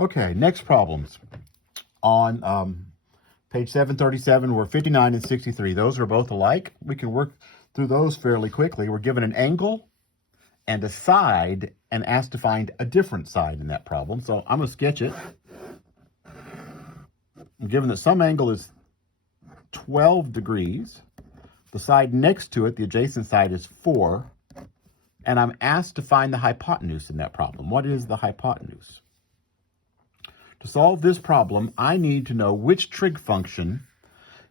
Okay, next problems. On page 737, we're 59 and 63. Those are both alike. We can work through those fairly quickly. We're given an angle and a side and asked to find a different side in that problem. So I'm going to sketch it. I'm given that some angle is 12 degrees. The side next to it, the adjacent side, is 4. And I'm asked to find the hypotenuse in that problem. What is the hypotenuse? To solve this problem, I need to know which trig function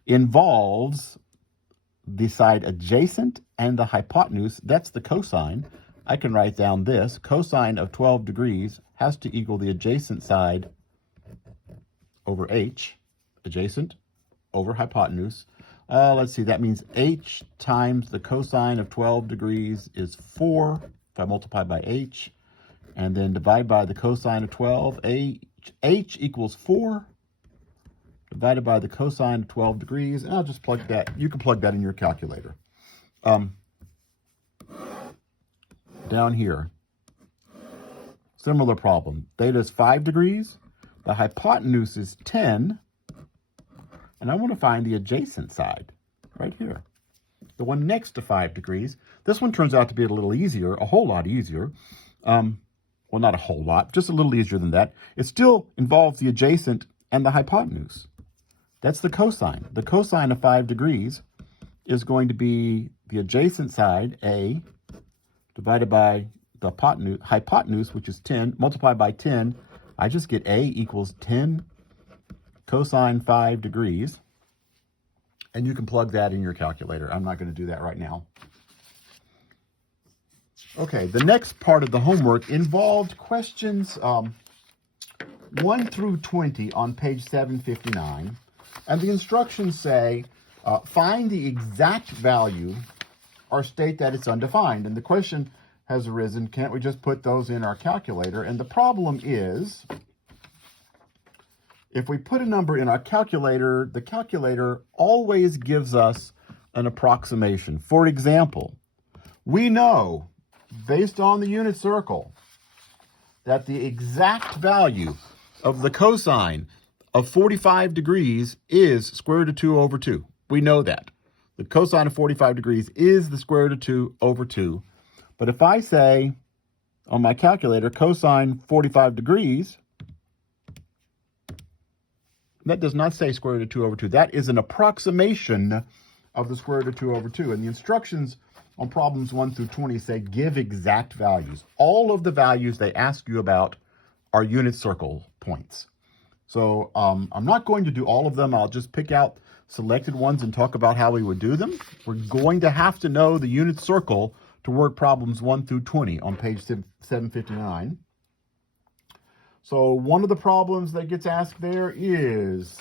involves the side adjacent and the hypotenuse. That's the cosine. I can write down this. Cosine of 12 degrees has to equal the adjacent side over h, adjacent over hypotenuse. Let's see, that means h times the cosine of 12 degrees is 4, if I multiply by h, and then divide by the cosine of 12, h equals 4, divided by the cosine of 12 degrees, and I'll just plug that. You can plug that in your calculator. Down here, similar problem. Theta is 5 degrees, the hypotenuse is 10, and I want to find the adjacent side, right here. The one next to 5 degrees. This one turns out to be a little easier, a whole lot easier. Well, not a whole lot, just a little easier than that. It still involves the adjacent and the hypotenuse. That's the cosine. The cosine of 5 degrees is going to be the adjacent side, a, divided by the hypotenuse, which is 10, multiplied by 10. I just get a equals 10 cosine 5 degrees. And you can plug that in your calculator. I'm not going to do that right now. Okay, the next part of the homework involved questions 1 through 20 on page 759. And the instructions say, find the exact value or state that it's undefined. And the question has arisen, can't we just put those in our calculator? And the problem is, if we put a number in our calculator, the calculator always gives us an approximation. For example, we know, based on the unit circle, that the exact value of the cosine of 45 degrees is square root of 2 over 2. We know that. The cosine of 45 degrees is the square root of 2 over 2. But if I say on my calculator cosine 45 degrees, that does not say square root of 2 over 2. That is an approximation of the square root of 2 over 2. And the instructions on problems 1 through 20 say give exact values. All of the values they ask you about are unit circle points. So I'm not going to do all of them. I'll just pick out selected ones and talk about how we would do them. We're going to have to know the unit circle to work problems 1 through 20 on page 759. So one of the problems that gets asked there is,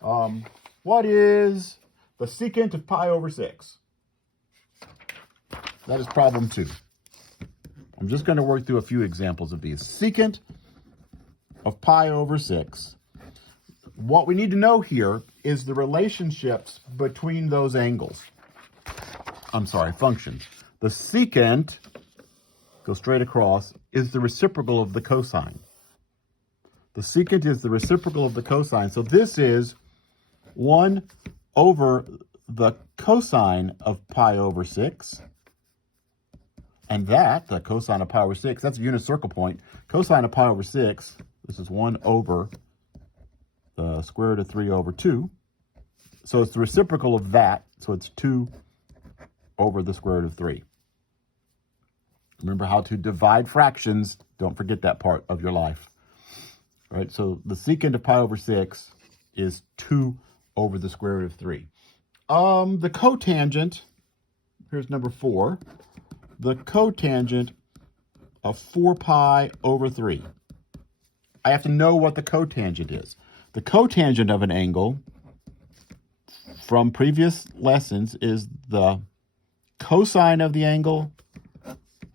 what is the secant of pi over 6? That is problem 2. I'm just going to work through a few examples of these. Secant of pi over 6. What we need to know here is the relationships between those functions. The secant, go straight across, is the reciprocal of the cosine. The secant is the reciprocal of the cosine. So this is 1 over the cosine of pi over 6. And that, the cosine of pi over 6, that's a unit circle point. Cosine of pi over 6, this is 1 over the square root of 3 over 2. So it's the reciprocal of that, so it's 2 over the square root of 3. Remember how to divide fractions. Don't forget that part of your life. All right, so the secant of pi over 6 is 2 over the square root of 3. The cotangent, here's number 4. The cotangent of 4 pi over 3. I have to know what the cotangent is. The cotangent of an angle from previous lessons is the cosine of the angle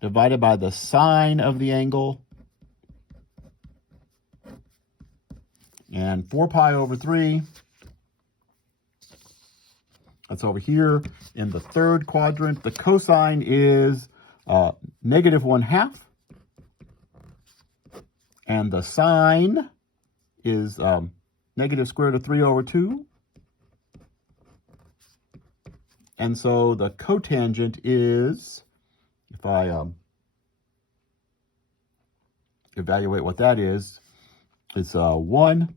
divided by the sine of the angle. And 4 pi over 3, that's over here in the third quadrant. The cosine is -1/2. And And the sine is negative square root of 3 over 2. And so the cotangent is, if I evaluate what that is, it's 1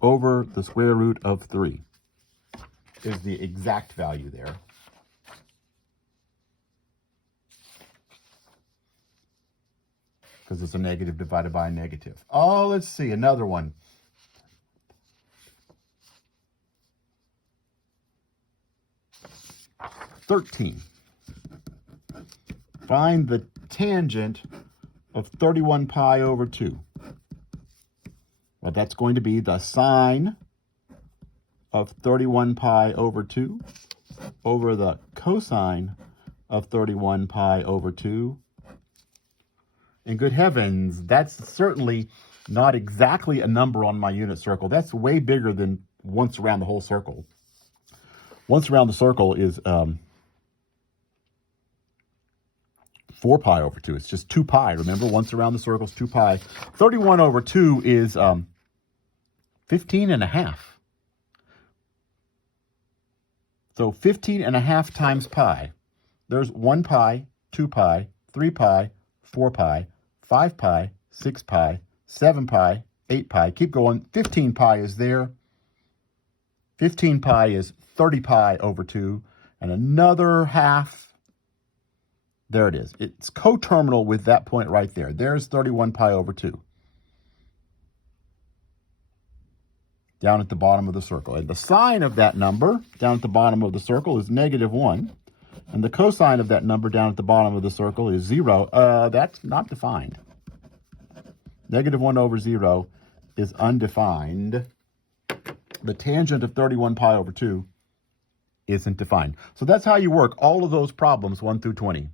over the square root of 3 is the exact value there. Because it's a negative divided by a negative. Oh, let's see, another one. $13. Find the tangent of 31 pi over 2. Well, that's going to be the sine of 31 pi over 2 over the cosine of 31 pi over 2. And good heavens, that's certainly not exactly a number on my unit circle. That's way bigger than once around the whole circle. Once around the circle is 4 pi over 2. It's just 2 pi. Remember, once around the circle is 2 pi. 31 over 2 is 15 and a half. So 15 and a half times pi. There's 1 pi, 2 pi, 3 pi, 4 pi, 5 pi, 6 pi, 7 pi, 8 pi. Keep going. 15 pi is there. 15 pi is 30 pi over 2. And another half. There it is. It's coterminal with that point right there. There's 31 pi over 2. Down at the bottom of the circle. And the sine of that number down at the bottom of the circle is negative 1. And the cosine of that number down at the bottom of the circle is 0. That's not defined. Negative 1 over 0 is undefined. The tangent of 31 pi over 2 isn't defined. So that's how you work all of those problems 1 through 20.